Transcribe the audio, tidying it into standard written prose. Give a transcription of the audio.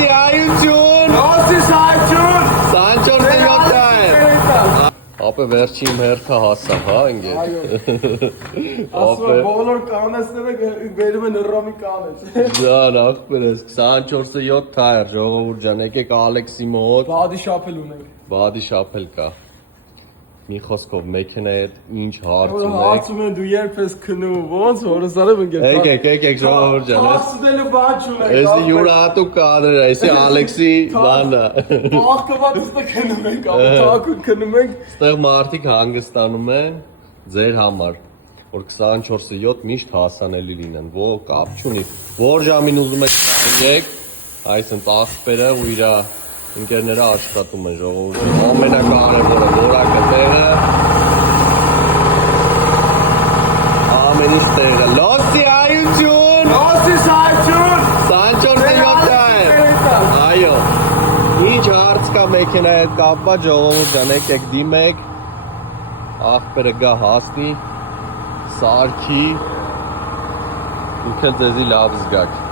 Լոսի հայություն։ Լոսի հայություն։ 24 յոթ։ Ապա վերջին հերթը հասավ, հա, ընկեր։ Ասում եմ բոլոր կանեցները բերում են Ռոմի կանեց։ Ջան, ախպերս 24 յոթ թայր, ժողովուրդ ջան, եկեք Ալեքսի մոտ։ Բադի շապել ունենք։ Բադի շապել կա։ Մի խոսքով մեքենայի հետ ինչ հարց ունեք։ Հարցում են դու երբ ես քնում, ոնց որս արեմ ընկեր։ Եկեք ժողովուրդ ջան։ Հասնելու բան չունենք։ Էսի յուրահատուկ կադրեր, էսի Ալեքսի բանը։ Աղքավատստը քնում ենք, ապա քնում ենք։ Ստեղ մարդիկ հանգստանում են ձեր համար, որ 24/7 միշտ հասանելի լինեն, ո կապ չունի։ Որ ժամին ուզում եք գայեք, այսինքն աղբերը ու իրա ընկերները աշխատում են ժողովուրդ։ Ամենակարևորը որակը տեղը ամեն ինչ տեղը։ Լոսի հայություն։ Լոսի հայություն։ 24 յոթ։ Այո։ Ինչ հարց կա մեքենայի հետ կապված ժողովուրդ ջան, եկեք դիմեք։ Աղբերը գա հասնի, սարքի, ինքը ձեզի լավ զգաք։